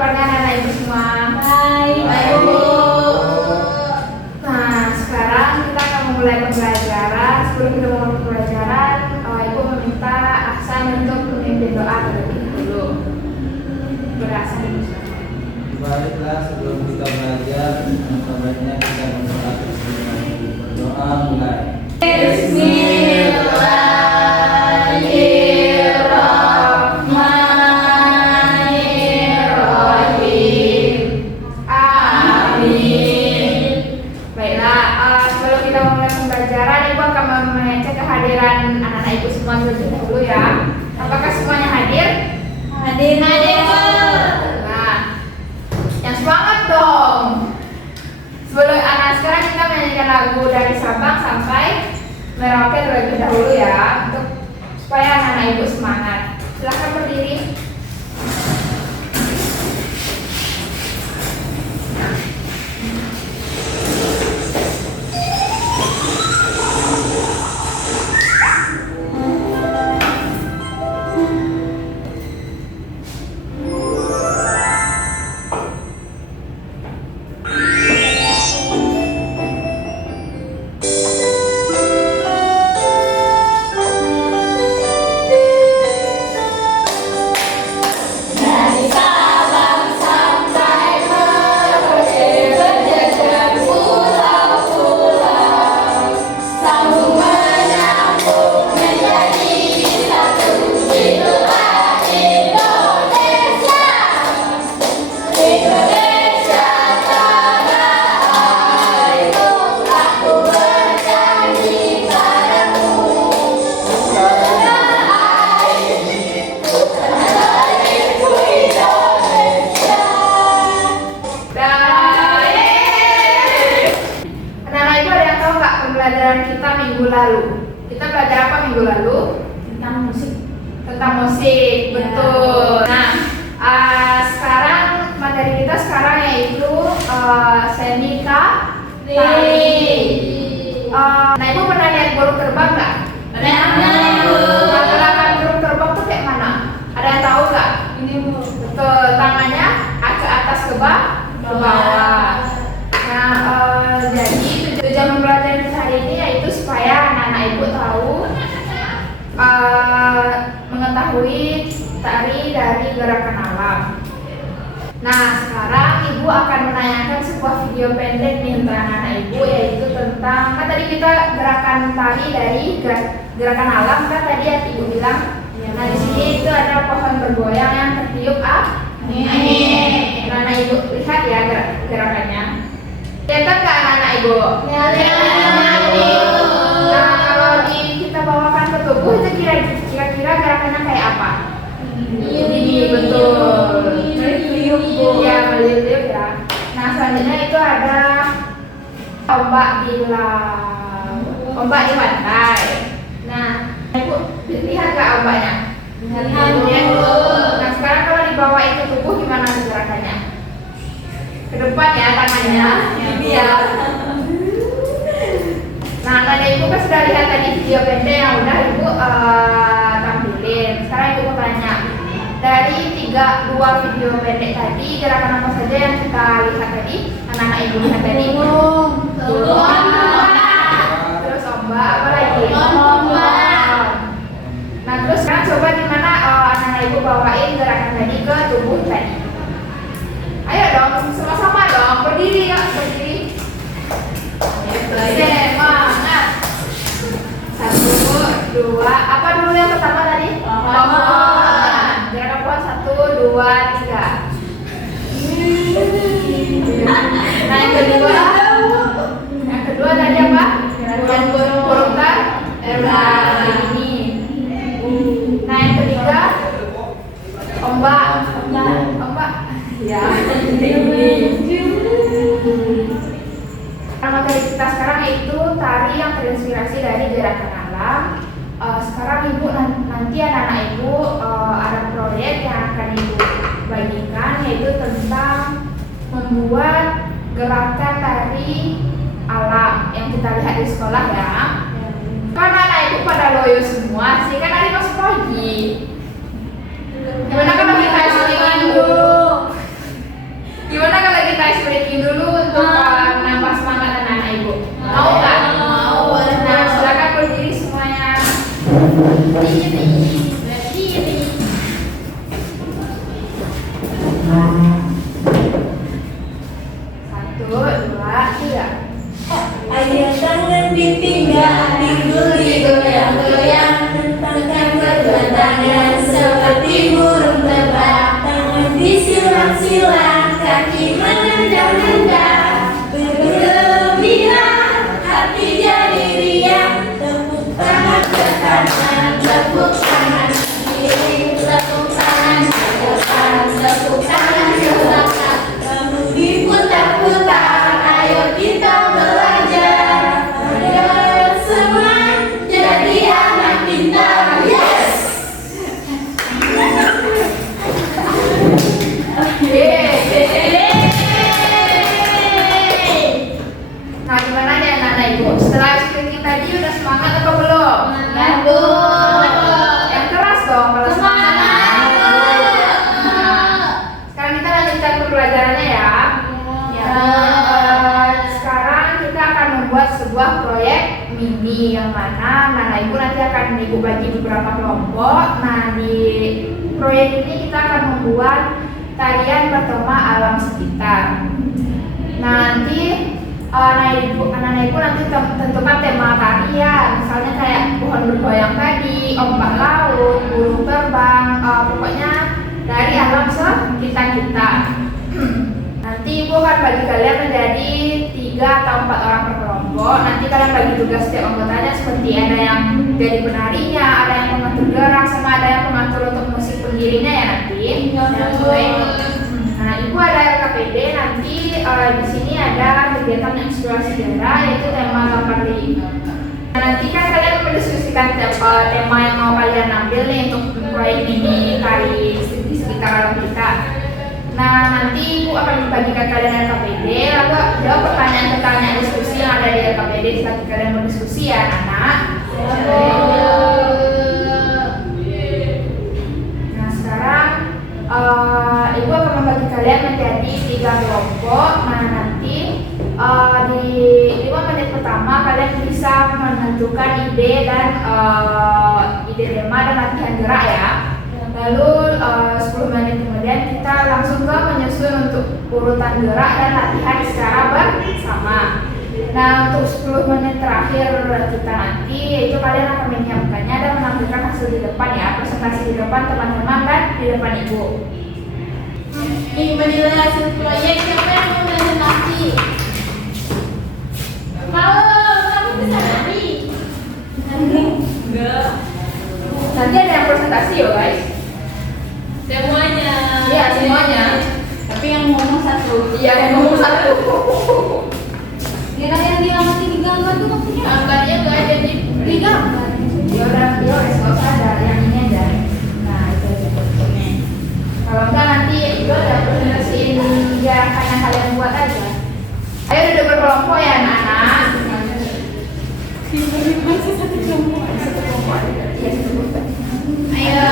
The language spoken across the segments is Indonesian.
kabarnya anak-anak ibu semua? Baik. Baik bu. Nah sekarang kita akan memulai pembelajaran. Sebelum kita memulai pembelajaran, ibu meminta Ahsan untuk memimpin doa terlebih dahulu. Berasal ibu semua. Baiklah, sebelum kita belajar, sebaiknya kita berdoa bersama. Berdoa mulai. Bismillahirrahmanirrahim. Amin. Baiklah, sebelum kita memulai pembelajaran, ibu akan mengecek kehadiran anak-anak ibu semua terlebih dahulu ya. Apakah semuanya hadir? Hadir. Nah, yang semangat dong. Sebelum sekarang kita menyanyikan lagu dari Sabang sampai Merauke terlebih dahulu ya, untuk supaya anak-anak ibu semangat. Silahkan berdiri. Pembelajaran kita minggu lalu. Kita belajar apa minggu lalu? Tentang musik. Tentang musik, betul. Nah, sekarang materi kita sekarang yaitu seni tari. Nah, ibu pernah lihat burung terbang nggak? Gerakan burung terbang tuh kayak mana? Ada yang tahu nggak? Ini bu. Betul, tangannya ke atas ke bawah. Nah, jadi tujuan pembelajaran kita hari ini yaitu supaya anak-anak ibu tahu mengetahui tari dari gerakan alam. Nah, sekarang ibu akan menanyakan sebuah video pendek nih untuk anak-anak ibu, yaitu tentang tadi kita gerakan tari dari gerakan alam kan tadi ya ibu bilang. Nah, di sini itu ada pohon bergoyang yang tertiup angin. Nah, anak ibu lihat ya gerakannya. Kelihatan nggak anak-anak ibu? Nah, kalau kita bawakan ke tubuh itu kira-kira gerakannya kayak apa? Ini betul. Meliuk bu. Ya, meliuk ya. Nah, selanjutnya itu ada ombak bilang, ombak di pantai. Nah, ibu lihat nggak ombaknya? Lihat bu. Nah, sekarang kalau dibawain ke tubuh gimana gerakannya? Ke depan ya tangannya. Iya. Nah, tadi ibu kan sudah lihat tadi video pendek yang udah ibu tampilin. Sekarang ibu mau tanya, dari dua video pendek tadi gerakan apa saja yang kita lihat tadi? Anak-anak ibu lihat tadi? Burung. Terus ombak, apa lagi? Ombak. Nah, terus sekarang coba gimana anak-anak ibu bawain gerakan tadi ke tubuh tadi? Ayo dong, sama-sama dong, berdiri ya, berdiri. Semangat. 1, 2, apa dulu yang pertama tadi? Pohon. Gerakan pohon 1, 2, 3. Nah, yang kedua tadi apa? Burung terbang. Ini. Nah, yang ketiga ombak. Ya. Materi kita sekarang yaitu tari yang terinspirasi dari gerakan alam. Sekarang ibu nanti anak-anak ibu ada proyek yang akan ibu bagikan, yaitu tentang membuat gerakan tari alam yang kita lihat di sekolah ya. Karena anak ibu pada loyo semua sih, kan hari masuk pagi. Gimana kalau kita seminggu? bimbing dulu untuk menambah semangat anak-anak ibu. Mau nggak? Mau. Nah, silakan berdiri semuanya. Satu, dua, tiga. Ayo tangan dipinggang, diguli goyang-goyang, tentangkan kedua tangan seperti burung terbang. Tangan disilang-silang, kaki menendang-nendang, bergembira, hati jadi riang. Tepuk tangan ke kanan, tepuk tangan ke kiri, tepuk tangan ke depan, tepuk tangan ke belakang. Kamu diputar-putar, ayo kita belajar. Ayo semua jadi anak pintar. Yes. Nah, gimana nih anak-anak ibu? Setelah speaking tadi udah semangat apa belum? Yang keras dong kalau semangat. Nah, sekarang kita lanjutkan pembelajarannya ya. Sekarang kita akan membuat sebuah proyek mini yang mana anak ibu nanti akan ibu bagi beberapa kelompok. Nah, di proyek ini kita akan membuat tarian bertema alam sekitar. Nah, nanti anak-anak ibu nanti tentukan tema tarian, misalnya kayak pohon bergoyang tadi, ombak laut, burung terbang, pokoknya dari alam sekitar kita. Nanti ibu akan bagi kalian menjadi 3 atau 4 orang per kelompok. Nanti kalian bagi tugas setiap anggotanya seperti ada yang jadi penarinya, ada yang mengatur gerak, sama ada yang mengatur untuk musik pengiringnya ya nanti. Nah, ibu ada LKPD nanti di sini ada kegiatan eksplorasi daerah yaitu tema gambar li. Nah, nanti kan kalian mendiskusikan tema yang mau kalian ambil nih untuk proyek ini tari di sekitar alam kita. Nah, nanti ibu akan membagikan kalian LKPD lalu jawab pertanyaan-pertanyaan diskusi yang ada di LKPD selagi kalian berdiskusi ya anak. Nah, sekarang ibu akan membagi kalian menjadi 3 kelompok. Nah, nanti di 5 menit pertama kalian bisa menentukan ide dan ide tema dan latihan gerak ya. Lalu 10 menit kemudian kita langsung ke menyusun untuk urutan gerak dan latihan secara bersama. Nah, untuk 10 menit terakhir kita nanti itu kalian akan menyiapkannya dan menampilkan hasil di depan ya, presentasi di depan teman-teman dan di depan ibu. Ini menilai hasil proyek, siapa yang mau presentasi? Kamu bisa nari? Enggak. Nanti ada yang presentasi ya guys. Semuanya. Iya, semuanya. Tapi yang ngomong satu. Iya, yang nomor 1. Kira yang diamati di gambar itu maksudnya? Gambarnya tuh ada di gambar. Ya udah, nggak usah ada yang ini aja. Nah, itu aja bentuknya. Kalau enggak nanti ibu ada presentasiin gerakan yang kalian buat aja. Ayo duduk berkelompok ya anak-anak. Masih satu kelompok. Satu kelompok aja. Iya, satu kelompok. Ayo.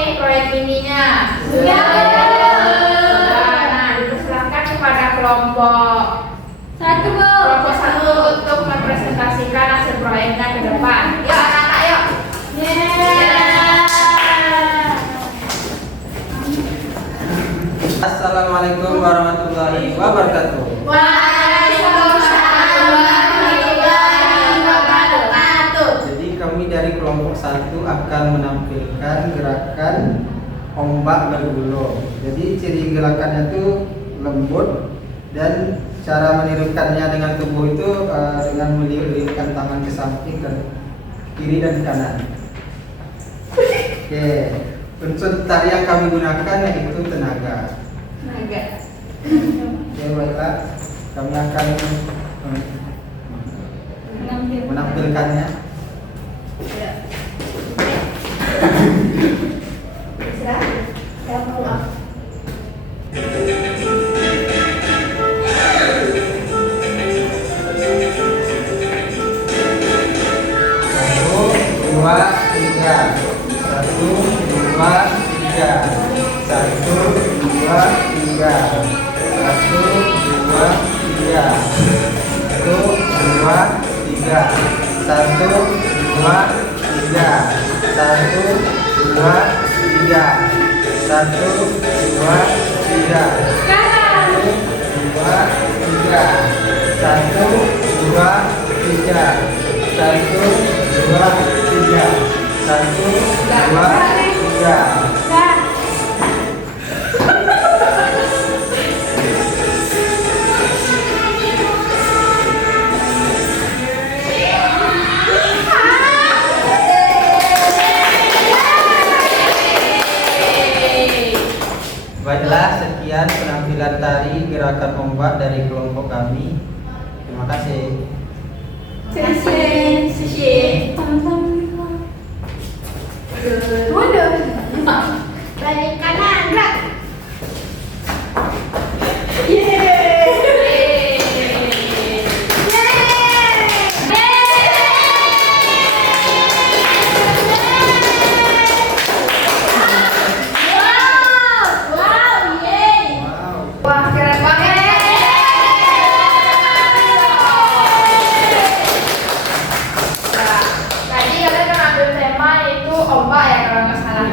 nih proyek mininya? Sudah. Nah, dipersilakan kepada kelompok Satu, Bu. kelompok 1 untuk mempresentasikan hasil proyeknya ke depan. Yuk anak-anak yuk. Assalamualaikum warahmatullahi wabarakatuh. Waalaikumsalam warahmatullahi wabarakatuh. Jadi kami dari kelompok 1 akan menampilkan gerakan ombak bergulung. Jadi ciri gerakannya itu lembut dan cara menirukannya dengan tubuh itu dengan melirik-lirikkan tangan ke samping, ke kiri dan kanan. Oke, unsur tari yang kami gunakan yaitu tenaga. Oke, baiklah, kami akan menampilkannya. Satu, dua, tiga. Satu, dua, tiga. Satu, dua, tiga. Satu, dua, tiga. Satu, dua, tiga. Satu, dua, tiga. Satu, dua, tiga. Satu, dua, tiga. Satu, dua, tiga. Satu, dua, tiga. Satu, dua, tiga. Satu, dua, tiga. Baiklah, sekian penampilan tari gerakan ombak dari kelompok kami. Terima kasih. Balik kanan, gerak. Wow. Wah, keren banget. Nah, tadi kalian kan ambil tema itu ombak ya kalau nggak salah.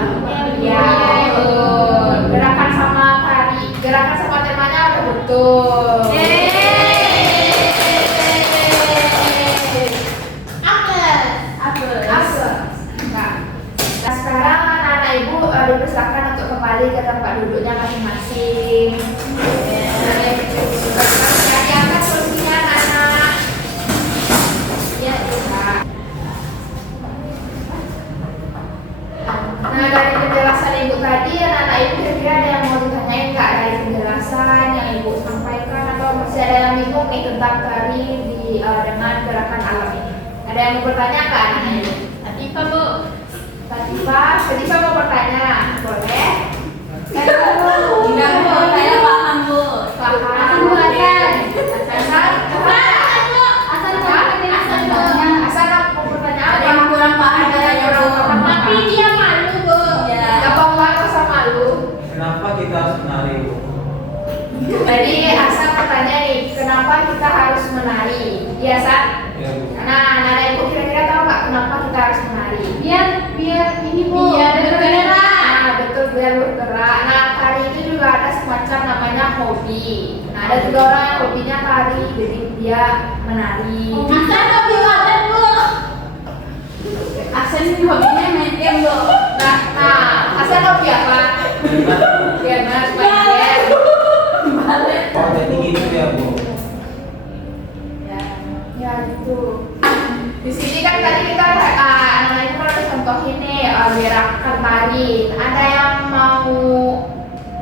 Iya, betul. Gerakan sama tari, gerakan sama temanya udah betul. Nah, sekarang anak-anak ibu dipersilakan untuk kembali ke tempat duduknya masing-masing. Diangkat kursinya anak-anak. Ya, bisa. Nah, dari penjelasan ibu tadi, anak-anak ibu kira-kira ada yang mau ditanyain nggak dari penjelasan yang ibu sampaikan, atau masih ada yang bingung nih tentang tari dengan gerakan alam ini? Ada yang mau bertanya nggak anak-anak ibu? Latifa mau bertanya, boleh? Asal mau bertanya apa? Tapi dia malu, Bu. Gampang banget sama malu. Kenapa kita harus menari? Tadi Asal bertanya nih, kenapa kita harus menari? Iya, San? Ya, Bu. Nah, anak ibu kira-kira tahu nggak kenapa kita harus menari? Biar ini, Bu. Biar bergerak. Nah, betul, biar bergerak. Nah, tari itu juga ada semacam namanya hobi. Nah, ada juga orang yang hobinya tari, jadi dia menari. Hasan hobi makan, Bu. Hasan hobinya main game, Bu. Nah, Hasan hobi apa? Biar mas main game. Oh, jadi gitu ya, Bu. Ya, gitu. Di sini kan tadi kita anak-anak itu kan udah contohin nih gerakan tari. Ada yang mau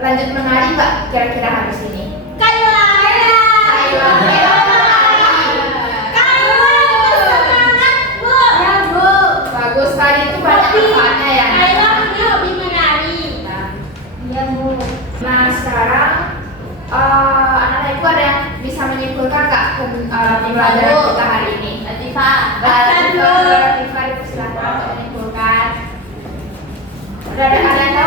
lanjut menari nggak kira-kira habis ini? Ayo, Semangat, Bu. Ya, Bu. bagus, tari itu banyak manfaatnya ya. Kayla punya hobi menari. Nah, Iya, Bu. nah sekarang anak-anak ibu ada yang bisa menyimpulkan nggak pembelajaran kita hari ini? Latifa dipersilakan untuk menyimpulkan. Ada yang tahu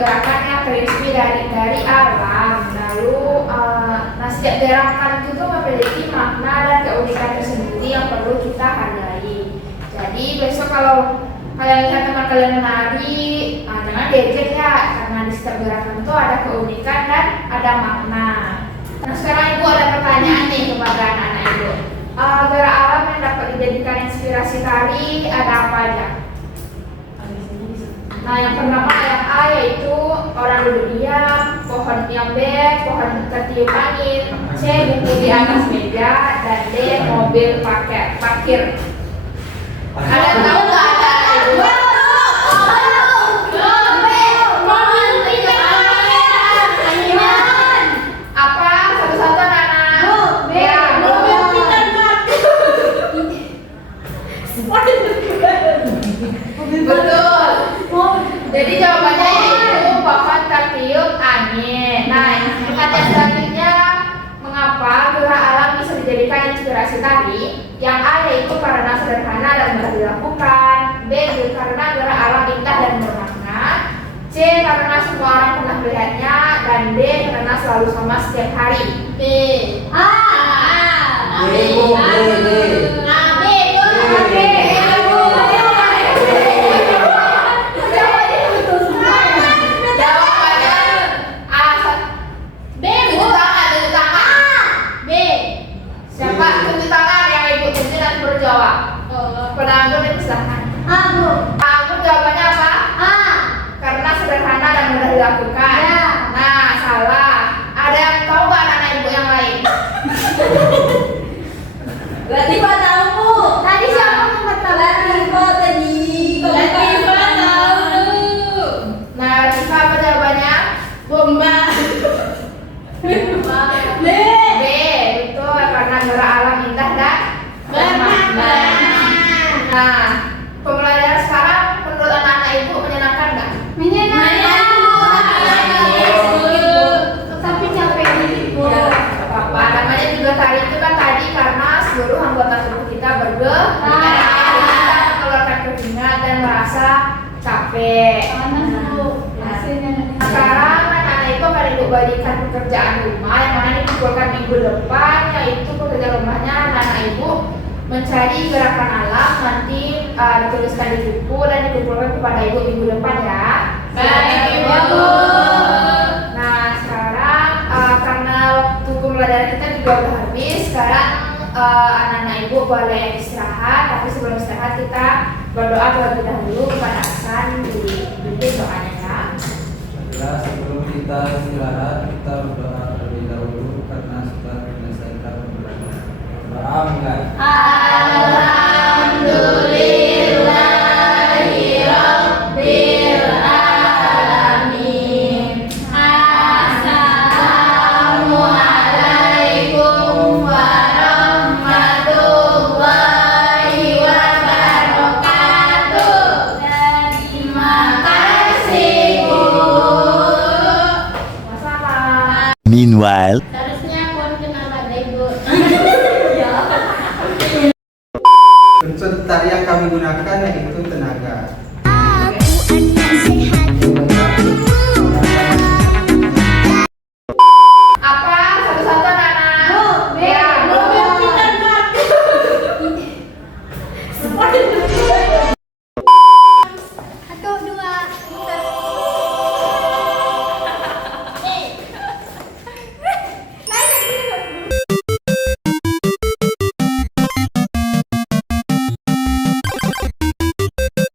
gerakan yang terinspirasi dari alam. Lalu, setiap gerakan itu tuh memiliki makna dan keunikan tersendiri yang perlu kita hargai. Jadi besok kalau kalian lihat teman kalian menari, jangan diejek ya, karena di setiap gerakan itu ada keunikan dan ada makna. Nah sekarang ibu ada pertanyaan nih kepada anak-anak ibu. Gerak alam yang dapat dijadikan inspirasi tari ada apa aja? Nah yang pertama yang A yaitu orang duduk diam, pohon yang B, pohon tertiup angin, C buku di atas meja, dan D mobil parkir. Ada yang tahu nggak ada ibu? Apa satu-satu anak-anak? Ya, betul. Jadi jawabannya yaitu pohon tertiup angin. Nah, pertanyaan selanjutnya, mengapa gerak alam bisa dijadikan inspirasi tari? Yang A yaitu karena sederhana dan mudah dilakukan, B karena gerak alam indah dan bermakna, C karena semua orang pernah melihatnya, dan D karena selalu sama setiap hari. B. Penanggung itu silahkan. Aku jawabannya apa? Karena sederhana dan mudah dilakukan. Ya. Nah, salah. Ada yang tahu nggak anak-anak ibu yang lain? Latifah tahu Bu. Tadi siapa yang kata Latifah tadi? Latifah tahu. Nah, Latifah apa jawabannya? Bomba. B. Betul, karena gerak alam indah dan bermakna. Nah, pembelajaran sekarang menurut anak-anak ibu menyenangkan nggak? Menyenangkan. Tapi capek dikit Bu. Ya, nggak apa-apa. Namanya juga tari itu kan tadi karena seluruh anggota tubuh kita bergerak, kita mengeluarkan keringat dan merasa capek. Sekarang anak-anak itu akan ibu bagikan pekerjaan rumah yang mana dikumpulkan minggu depan, yaitu pekerjaan rumahnya anak-anak ibu mencari gerakan alam, nanti dituliskan di buku dan dikumpulkan kepada ibu minggu depan ya. Baik, Ibu. Nah sekarang karena waktu pembelajaran kita juga udah habis, sekarang anak-anak ibu boleh istirahat, tapi sebelum istirahat kita berdoa terlebih dahulu kepada Aksan dipimpin doanya ya. Adalah sebelum kita istirahat, kita berdoa terlebih dahulu karena sudah menyelesaikan pembelajaran. Berdoa mulai. Alhamdulillahirabbil alamin. Assalamualaikum warahmatullahi wabarakatuh. Terima kasih Bu. Masalah. Meanwhile, Seharusnya pun kenal ada Ibu. Unsur tari yang kami gunakan yaitu tenaga. Aku anak sehat.